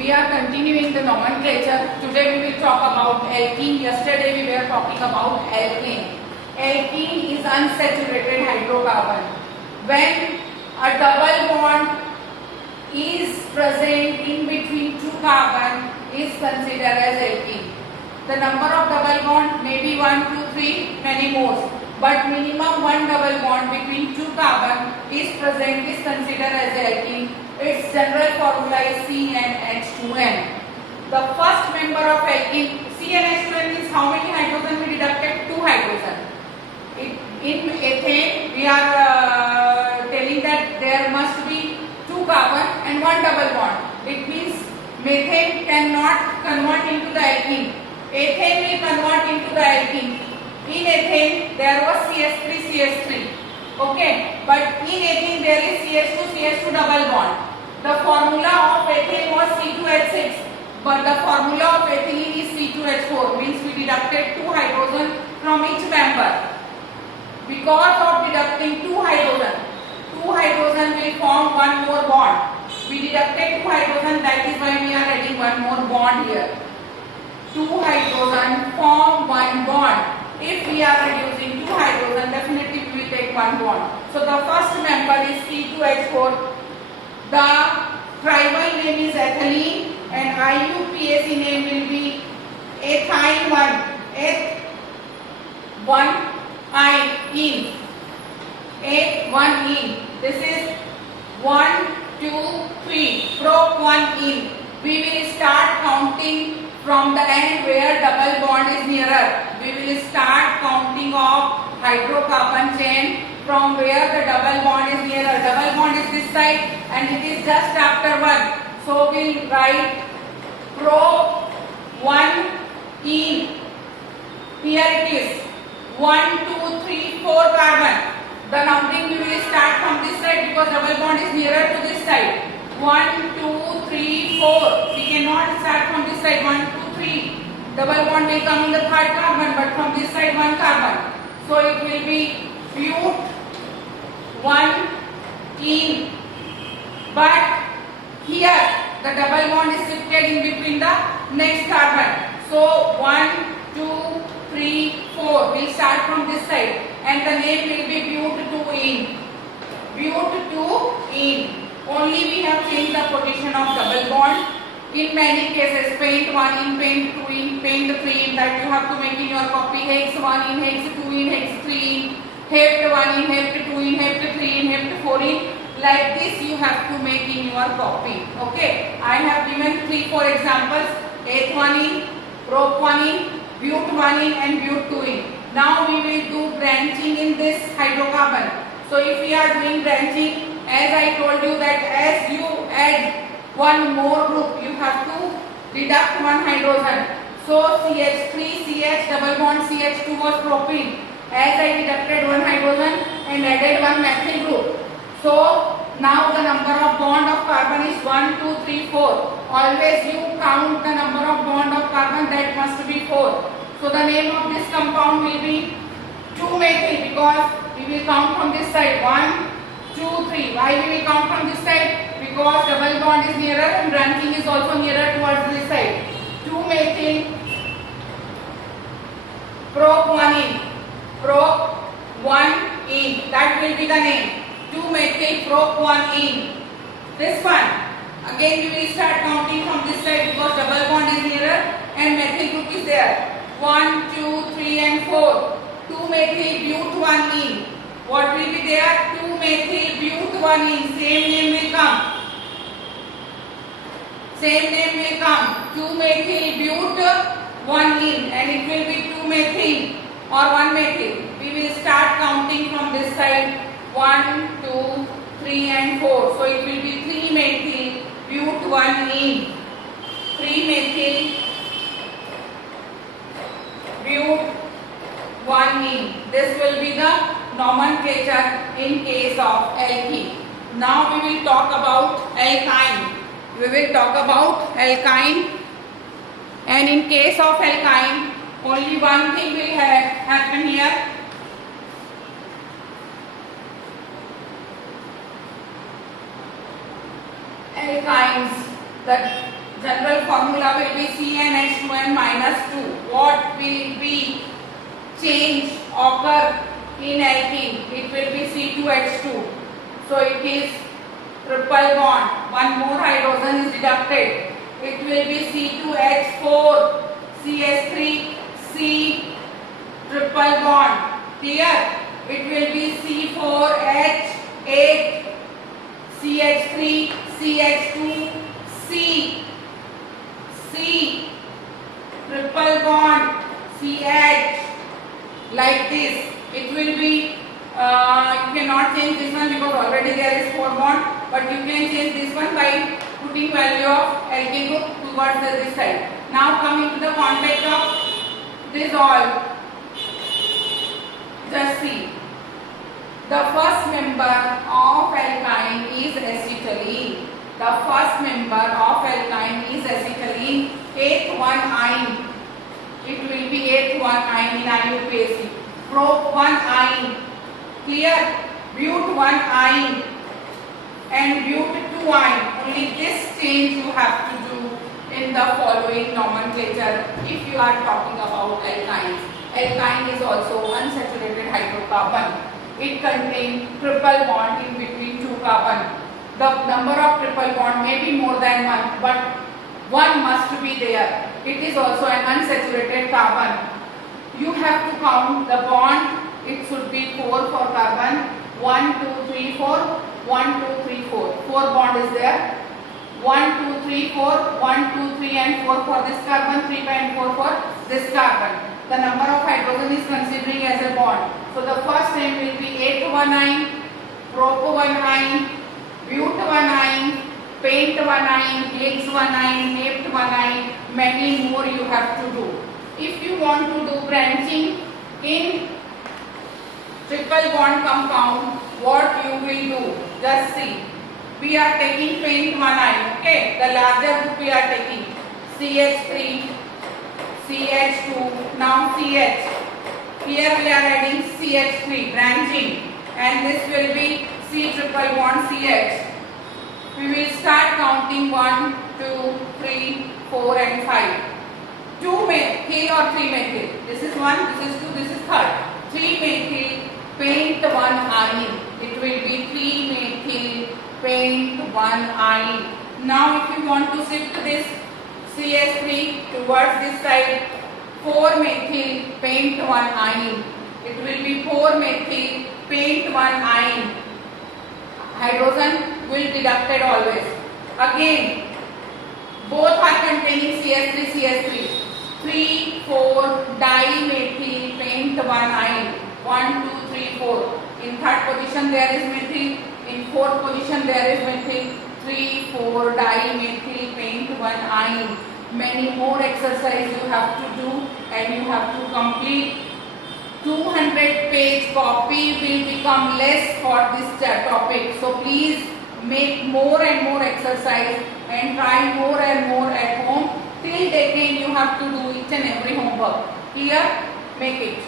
We are continuing the nomenclature. Today we will talk about alkene. Yesterday we were talking about alkane. Alkene is unsaturated hydrocarbon. When a double bond is present in between two carbon is considered as alkene. The number of double bond may be 1, 2, 3, many more. But minimum one double bond between two carbon is present is considered as alkene. Its general formula is CnH2n. The first member of alkene, CnH2n means how many hydrogen we deducted? 2 hydrogen. In ethane, we are telling that there must be 2 carbon and 1 double bond. It means methane cannot convert into the alkene. Ethane will convert into the alkene. In ethane, there was CH3, okay, but in ethene there is CH2 double bond. The formula of ethane was C2H6, but the formula of ethylene is C2H4, means we deducted 2 hydrogen from each member. Because of deducting 2 hydrogen will form one more bond. We deducted 2 hydrogen, that is why we are adding one more bond here. 2 hydrogen form one bond. If we are reducing 2 hydrogen, definitely we will take one bond. So the first member is C2H4. The tribal name is ethylene and IUPAC name will be ethyne 1. Eth1ine. Eth1ine. This is 1, 2, 3. Prop1ene. We will start counting from the end where double bond is nearer. We will start counting of hydrocarbon chain from where the double bond is nearer. Double bond is this side and it is just after 1. So we will write prop1ene. Here it is 1, 2, 3, 4 carbon. The numbering we will start from this side because double bond is nearer to this side. 1, 2, 3, 4. We cannot start from this side. 1, 2, 3. Double bond will come in the third carbon, but from this side 1 carbon. So it will be but1ene. But here the double bond is shifted in between the next carbon. So 1, 2, 3, 4. We'll start from this side, and the name will be but2ene. But2ene. Only we have changed the position of double bond. In many cases, paint1ene, paint2ene, paint3ene, that you have to make in your copy. Hex1ene, hex2ene, hex3ene, hept1ene, hept2ene, hept3ene, hept4ene. Like this you have to make in your copy. Okay. I have given 3-4 examples. Eth1ene, prop1ene, but1ene and but2ene. Now we will do branching in this hydrocarbon. So if we are doing branching, as I told you that as you add one more group, you have to deduct 1 hydrogen. So CH3, CH double bond CH2 was propene. As I deducted 1 hydrogen and added 1 methyl group. So now the number of bond of carbon is 1, 2, 3, 4. Always you count the number of bond of carbon, that must be 4. So the name of this compound will be 2-methyl because we will count from this side 1, 2, 3. Why we will count from this side? Because double bond is nearer and branching is also nearer towards this side. 2-methyl prop1ene. Prop1ene. That will be the name. 2-methyl prop1ene. This one. Again we will start counting from this side because double bond is nearer and methyl group is there. 1, 2, 3 and 4. 2-methyl but1ene. What will be there? 2-methyl but1ene. Same name will come. 2-methyl but1ene and it will be 2-methyl or 1-methyl. We will start counting from this side. 1, 2, 3 and 4. So it will be 3-methyl but1ene. 3-methyl but1ene. This will be the nomenclature in case of alkene. Now we will talk about alkyne. And in case of alkyne, only one thing will happen here. Alkynes, the General formula will be CnH2n minus 2. What will be change occur in alkene? It will be C2H2. So it is triple bond. One more hydrogen is deducted. It will be C2H4 CH3 C triple bond. Clear? It will be C4H8 CH3 CH2 C triple bond CH, like this. It will be you cannot change this one because already there is 4 bond, but you can change this one by putting value of alkene group towards this side. Now coming to the contact of this all, just see. The first member of alkyne is acetylene. The first member of alkyne is acetylene. 8th one ine. It will be 8th one ine in IUPAC. Prop 1 ine. Clear? But 1 ine and but 2 ine. Only this change you have to do in the following nomenclature if you are talking about alkynes. Alkyne is also unsaturated hydrocarbon. It contains triple bond in between 2 carbon. The number of triple bond may be more than 1, but 1 must be there. It is also an unsaturated carbon. You have to count the bond. It should be 4 for carbon. 1, 2, 3, 4. 1, 2, 3, 4. 4 bond is there. 1, 2, 3, 4. 1, 2, 3 and 4 for this carbon. 3 and 4 for this carbon. The number of hydrogen is considering as a bond. So the first name will be 8-1-ine, prop-1-ine, but-1-ine, paint-1-ine, Higgs-1-ine, napt-1-ine. Many more you have to do. If you want to do branching in triple bond compound, what you will do? Just see. We are taking paint-1-ine. Okay, the larger group we are taking CH3, CH2, now CH. Here we are adding CH3, branching, and this will be C triple bond CH. We will start counting 1, 2, 3, 4 and 5. 2 methyl or 3 methyl. This is 1, this is 2, this is 3rd. 3 methyl paint-1-ine. It will be 3 methyl paint-1-ine. Now if you want to shift this CH3 towards this side, 4 methyl paint-1-ine. It will be 4 methyl paint-1-ine. Hydrogen will be deducted always. Again, both are containing CH3. 3, 4 dimethyl paint-1-ine. 1, 2, 3, 4. In 3rd position there is methyl. In 4th position there is methyl. 3, 4 dimethyl paint-1-ine. Many more exercise you have to do and you have to complete. 200-page copy will become less for this topic. So please make more and more exercise and try more and more at home. Till decade you have to do each and every homework. Clear? Make it.